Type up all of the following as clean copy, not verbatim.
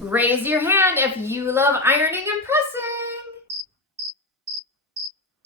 Raise your hand if you love ironing and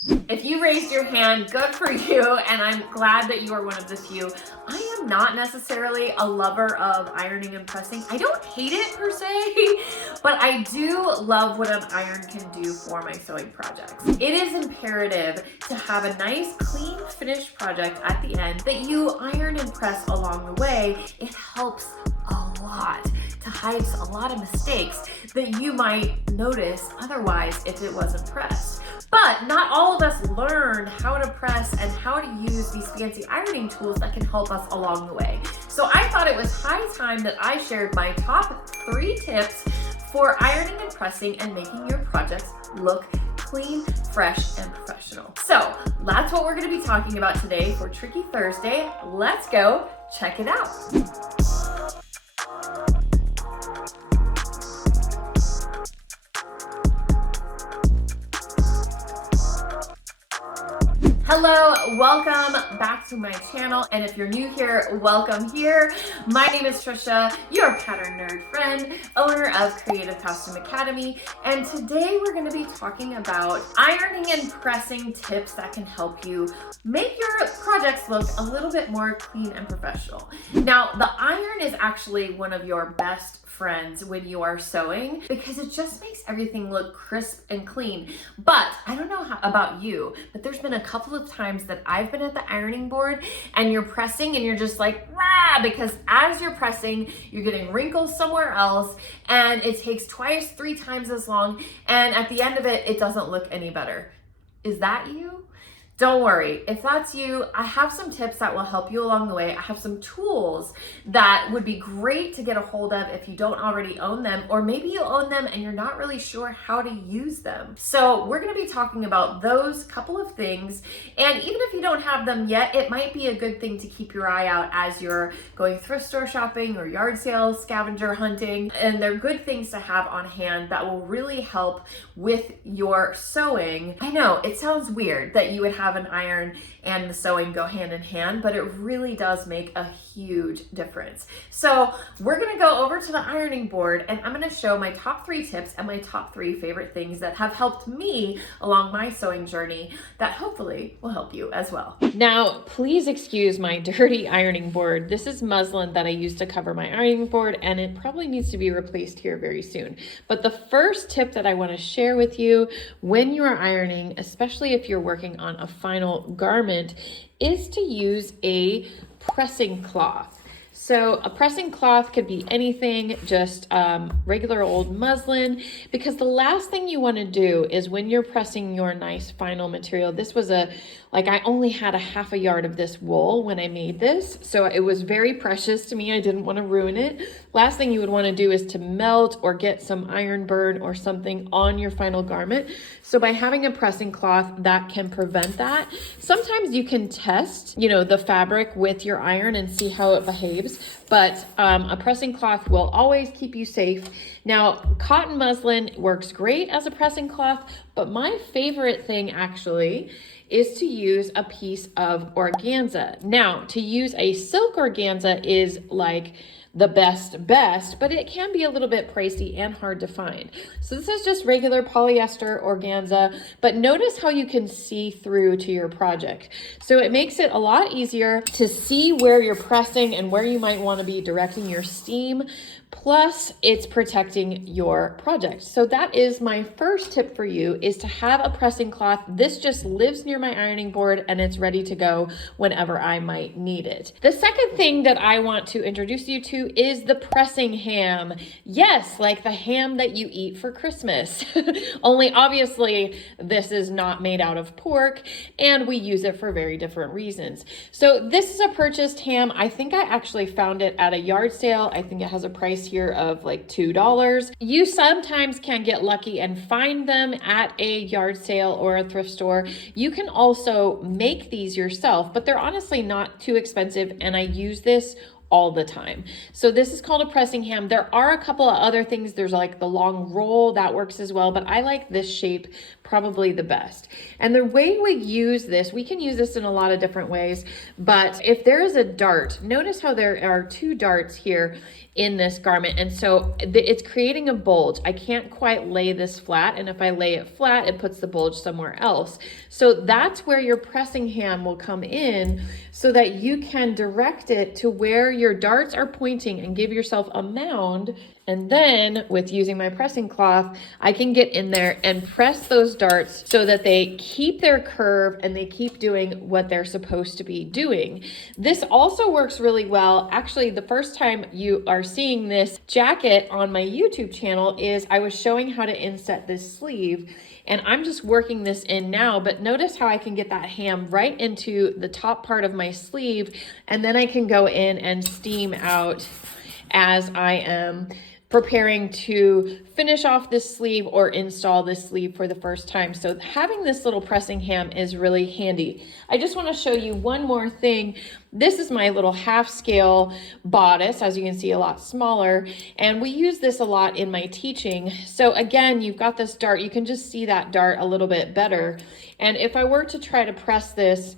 pressing. If you raised your hand, good for you, and I'm glad that you are one of the few. I am not necessarily a lover of ironing and pressing. I don't hate it per se, but I do love what an iron can do for my sewing projects. It is imperative to have a nice, clean, finished project at the end that you iron and press along the way. It helps a lot to hide a lot of mistakes that you might notice otherwise if it wasn't pressed. But not all of us learned how to press and how to use these fancy ironing tools that can help us along the way. So I thought it was high time that I shared my top 3 tips for ironing and pressing and making your projects look clean, fresh, and professional. So that's what we're going to be talking about today for Tricky Thursday. Let's go check it out. Hello, welcome back to my channel, and if you're new here, welcome here. My name is Trisha, your pattern nerd friend, owner of Creative Costume Academy, and today we're going to be talking about ironing and pressing tips that can help you make your projects look a little bit more clean and professional. Now, the iron is actually one of your best friends when you are sewing because it just makes everything look crisp and clean. But I don't know about you, but there's been a couple of times that I've been at the ironing board and you're pressing and you're just like, rah, because as you're pressing, you're getting wrinkles somewhere else and it takes 2, 3 times as long. And at the end of it, it doesn't look any better. Is that you? Don't worry, if that's you, I have some tips that will help you along the way. I have some tools that would be great to get a hold of if you don't already own them, or maybe you own them and you're not really sure how to use them. So we're gonna be talking about those couple of things, and even if you don't have them yet, it might be a good thing to keep your eye out as you're going thrift store shopping or yard sales, scavenger hunting, and they're good things to have on hand that will really help with your sewing. I know, it sounds weird that you would have an iron and the sewing go hand in hand, but it really does make a huge difference. So we're gonna go over to the ironing board and I'm gonna show my top 3 tips and my top 3 favorite things that have helped me along my sewing journey that hopefully will help you as well. Now, please excuse my dirty ironing board. This is muslin that I used to cover my ironing board and it probably needs to be replaced here very soon. But the first tip that I wanna share with you when you are ironing, especially if you're working on a final garment, is to use a pressing cloth. So a pressing cloth could be anything, just regular old muslin, because the last thing you want to do is when you're pressing your nice final material, this was I only had a half a yard of this wool when I made this, so it was very precious to me. I didn't want to ruin it. Last thing you would want to do is to melt or get some iron burn or something on your final garment. So by having a pressing cloth, that can prevent that. Sometimes you can test, the fabric with your iron and see how it behaves, but a pressing cloth will always keep you safe. Now, cotton muslin works great as a pressing cloth, but my favorite thing actually is to use a piece of organza. Now, to use a silk organza is like the best, but it can be a little bit pricey and hard to find. So this is just regular polyester organza, but notice how you can see through to your project. So it makes it a lot easier to see where you're pressing and where you might want to be directing your steam. Plus, it's protecting your project. So that is my first tip for you, is to have a pressing cloth. This just lives near my ironing board and it's ready to go whenever I might need it. The second thing that I want to introduce you to is the pressing ham. Yes, like the ham that you eat for Christmas. Only obviously this is not made out of pork and we use it for very different reasons. So this is a purchased ham. I think I actually found it at a yard sale. I think it has a price here of like $2. You sometimes can get lucky and find them at a yard sale or a thrift store. You can also make these yourself, but they're honestly not too expensive, and I use this all the time. So this is called a pressing ham. There are a couple of other things. There's like the long roll that works as well, but I like this shape probably the best. And the way we use this, we can use this in a lot of different ways, but if there is a dart, notice how there are two darts here in this garment. And so it's creating a bulge. I can't quite lay this flat. And if I lay it flat, it puts the bulge somewhere else. So that's where your pressing ham will come in so that you can direct it to where your darts are pointing and give yourself a mound. And then with using my pressing cloth, I can get in there and press those darts so that they keep their curve and they keep doing what they're supposed to be doing. This also works really well. Actually, the first time you are seeing this jacket on my YouTube channel is I was showing how to inset this sleeve, and I'm just working this in now, but notice how I can get that ham right into the top part of my sleeve, and then I can go in and steam out as I am preparing to finish off this sleeve or install this sleeve for the first time. So having this little pressing ham is really handy. I just want to show you one more thing. This is my little half scale bodice, as you can see, a lot smaller, and we use this a lot in my teaching. So again, you've got this dart, you can just see that dart a little bit better. And if I were to try to press this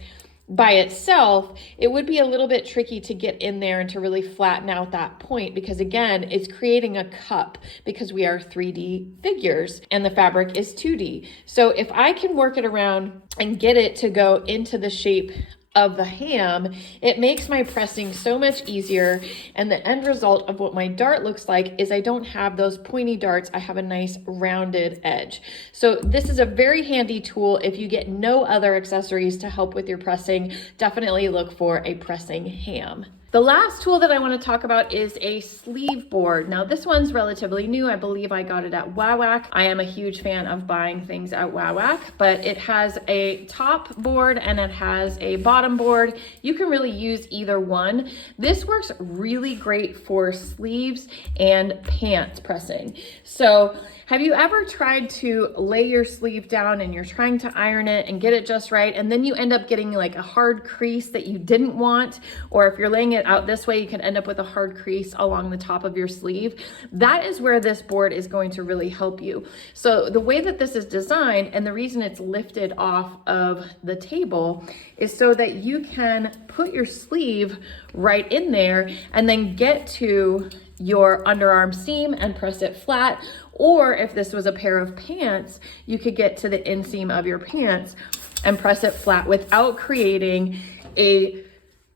by itself, it would be a little bit tricky to get in there and to really flatten out that point, because again, it's creating a cup because we are 3D figures and the fabric is 2D. So if I can work it around and get it to go into the shape of the ham, it makes my pressing so much easier. And the end result of what my dart looks like is I don't have those pointy darts. I have a nice rounded edge. So this is a very handy tool. If you get no other accessories to help with your pressing, definitely look for a pressing ham. The last tool that I want to talk about is a sleeve board. Now this one's relatively new. I believe I got it at WowWack. I am a huge fan of buying things at WowWack, but it has a top board and it has a bottom board. You can really use either one. This works really great for sleeves and pants pressing. So have you ever tried to lay your sleeve down and you're trying to iron it and get it just right, and then you end up getting like a hard crease that you didn't want? Or if you're laying it out this way, you can end up with a hard crease along the top of your sleeve. That is where this board is going to really help you. So the way that this is designed, and the reason it's lifted off of the table, is so that you can put your sleeve right in there and then get to your underarm seam and press it flat. Or if this was a pair of pants, you could get to the inseam of your pants and press it flat without creating a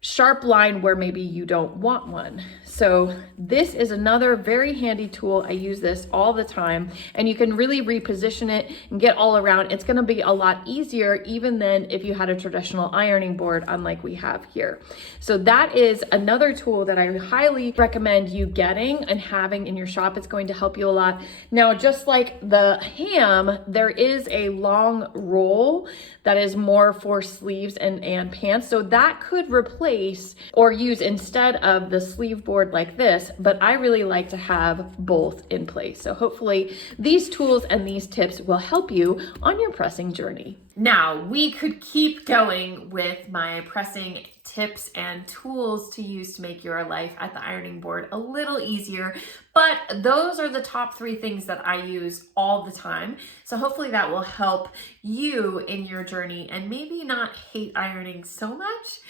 sharp line where maybe you don't want one. So this is another very handy tool. I use this all the time, and you can really reposition it and get all around. It's gonna be a lot easier even than if you had a traditional ironing board, unlike we have here. So that is another tool that I highly recommend you getting and having in your shop. It's going to help you a lot. Now, just like the ham, there is a long roll that is more for sleeves and pants. So that could replace or use instead of the sleeve board like this, but I really like to have both in place. So hopefully these tools and these tips will help you on your pressing journey. Now, we could keep going with my pressing tips and tools to use to make your life at the ironing board a little easier, but those are the top 3 things that I use all the time. So hopefully that will help you in your journey and maybe not hate ironing so much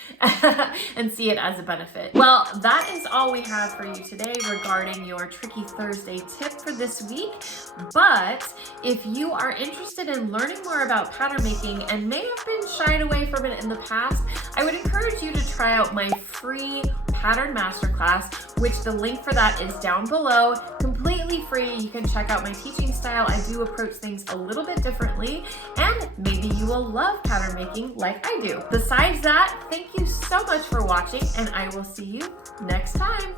and see it as a benefit. Well, that is all we have for you today regarding your Tricky Thursday tip for this week. But if you are interested in learning more about pattern making and may have been shied away from it in the past, I would encourage you to try out my free pattern masterclass, which the link for that is down below, completely free. You can check out my teaching style. I do approach things a little bit differently, and maybe you will love pattern making like I do. Besides that, thank you so much for watching, and I will see you next time.